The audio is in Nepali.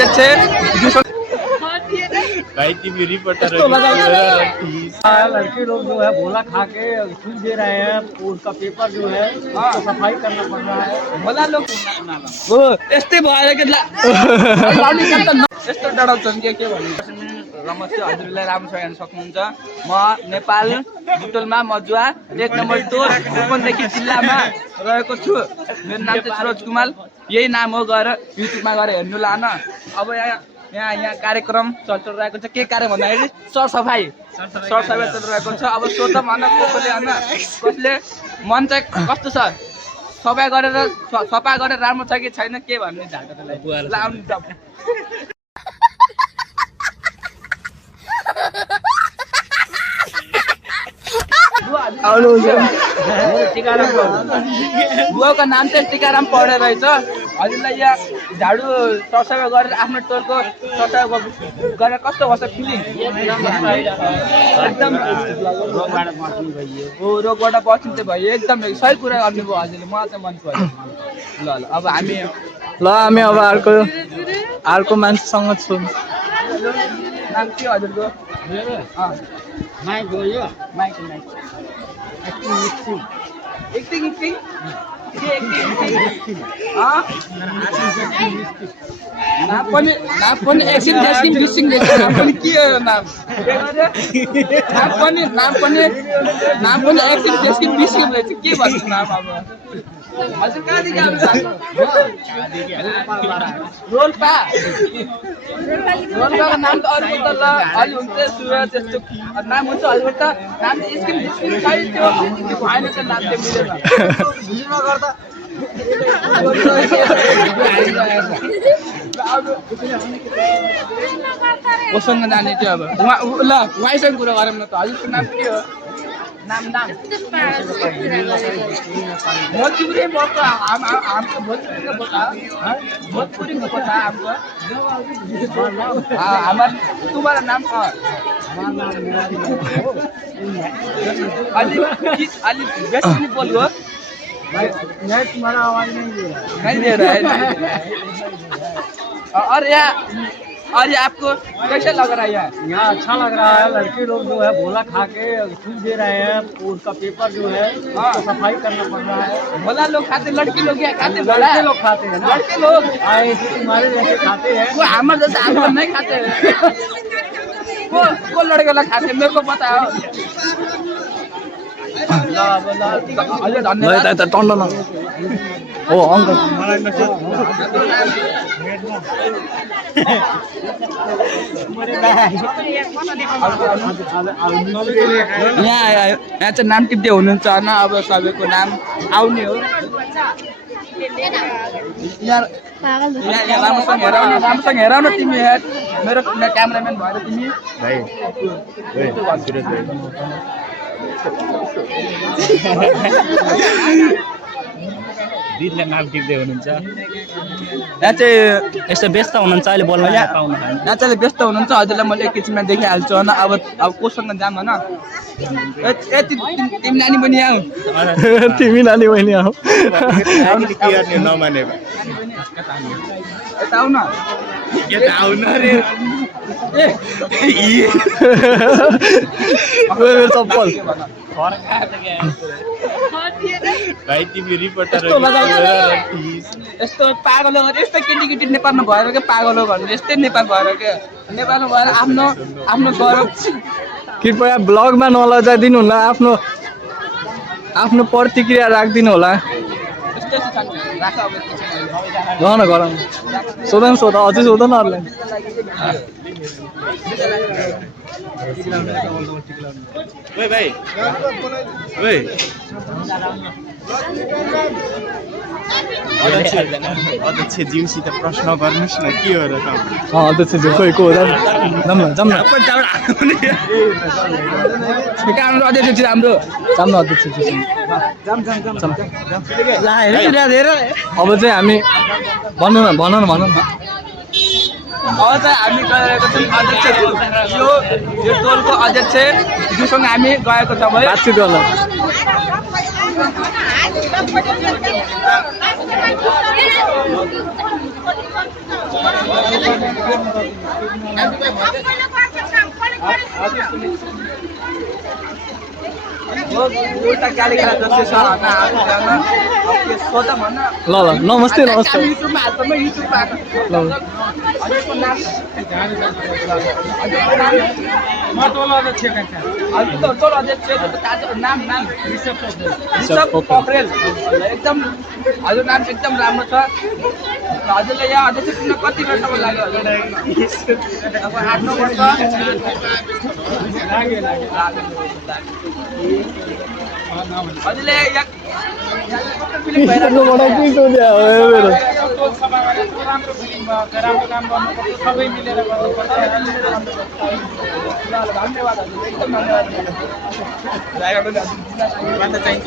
अध्यक्ष भाई टीवी रिपोर्टर लड़के लोग जो है भोला खा के सूख दे रहे हैं, उसका पेपर जो है उसको सफाई करना पड़ रहा है। भोला लोग यस्तै भएर यस्तो डराउँछन् के भन्नु नमस्ते हजुरलाई राम्रोसँग हेर्न सक्नुहुन्छ। म नेपाल बुटोलमा मजुवा 1 नम्बर टोल रूपन्देही जिल्लामा रहेको छु। मेरो नाम चाहिँ सुरज कुमार, यही नाम हो, गएर युट्युबमा गएर हेर्नु लान। अब यहाँ कार्यक्रम चलिरहेको छ। के कार्य भन्दाखेरि सरसफाइ चलिरहेको छ। अब सोध्छ भन कसले होइन कसले मन चाहिँ कस्तो छ, सफा गरेर राम्रो छ कि छैन के भन्ने झाटा बुवाको नाम चाहिँ टिकाराम पढे रहेछ। हजुरलाई यहाँ झाडु सरसफाइ गरेर आफ्नो टोलको सरसफाइ गरेर कस्तो भन्छ फिलिङ? एकदम रोगबाट बच्नु चाहिँ भयो। एकदम सही कुरा गर्नुभयो हजुरले, मलाई चाहिँ मन पर्यो। ल अब हामी अब अर्को मान्छेसँग छु। नाम के हजुरको? माइक एक्टिङ नाम पनि एकछिन बिसिङ नाम पनि के हो नाम पनि एकछिन बिसिङ के भन्नु नाम? अब हजुर कहाँदेखि आउनु रोल्पाको नाम त अरू त ल अलि हुन्छ सुरज त्यस्तो नाम हुन्छ। हजुर त नाम स्किम खै त्यो भएन त नाम चाहिँ मिलेन। कोसँग जाने थियो अब ल उहाँसँग कुरा गरौँ न त। हजुरको नाम के हो? नाम भोजपुरी बोलता हमको भोजपुरी को पता हमको। हमारा तुम्हारा नाम अली बेसिकली बोलो। तुम्हारा आवाज नहीं दे रहा है। और ये आपको कैसा लग रहा है? यहाँ अच्छा लग रहा है। लड़के लोग जो है भोला खा के सूख दे रहे हैं, उसका पेपर जो है उसको सफाई करना पड़ रहा है। भोला लोग खाते, लड़के लोग क्या खाते? लड़के लोग खाते हैं, लड़के लोग तुम्हारे जैसे खाते हैं। वो हमारे जैसे आप नहीं खाते हैं। वो लड़के लोग खाते, मेरे को पता है। ओ अंकल यहाँ चाहिँ नाम टिप्दै हुनुहुन्छ होइन। अब सबैको नाम आउने हो। यहाँ राम्रोसँग हेराउन तिमी। मेरो क्यामेराम्यान भएर तिमी दिदीले नाम टिप्दै हुनुहुन्छ। यहाँ चाहिँ यस्तो व्यस्त हुनुहुन्छ अहिले बोल्न पाउनु। यहाँ चाहिँ व्यस्त हुनुहुन्छ। हजुरलाई मैले एकैछिनमा देखिहाल्छु होइन। अब कोसँग जाम होइन? तिमी नानी पनि आऊ। तिमी नानी बहिनी आऊ। नमाने यता आउ न। चप्पल भाइ टिभी रिपोर्टर यस्तो पागल यस्तो केटी नेपालमा भएर क्या पागल हो भन्नु। यस्तै नेपाल भएर क्या नेपालमा भएर आफ्नो गौरव कृपया ब्लगमा नलजाइदिनु होला। आफ्नो प्रतिक्रिया राखिदिनु होला। गरौँ सोध अझै सोध न अरूलाई। भाइ अध्यक्षज्यूसित प्रश्न गर्नुहोस् न के हो र त? अध्यक्षज्यू खोइ को जाउँ न हाम्रो अध्यक्ष राम्रो जाउँ न अध्यक्षज्यू। अब चाहिँ हामी भनौँ न अब चाहिँ हामी गइरहेको छौँ अध्यक्षज्यू। यो टोलको अध्यक्ष ज्यूसँग हामी गएको छौँ है बातचित गर्न। उल्टा कालीगढा जस्तै छ होइन आफू जान अब के सोध भन्न ल ल नमस्ते नमस्ते युट्युबमा हाल्छ म युट्युबमा हजुरको नाम हजुरको नाम मटोला अध्यक्ष कहाँ हजुर टोल अध्यक्ष दाजुको नाम ऋषभ पोखरेल एकदम हजुर नाम एकदम राम्रो छ हजुरले यहाँ अध्यक्ष पुग्न कति वर्षसम्म लाग्यो हजुर अब 8-9 वर्ष हजुरले यहाँ फिलिङ भइरहेको बडा के सोध्या हो मेरो राम्रो फिलिङ भयो राम्रो काम गर्नुपर्छ सबै मिलेर गर्नुपर्छ धन्यवाद हजुर एकदम धन्यवाद चाहिन्छ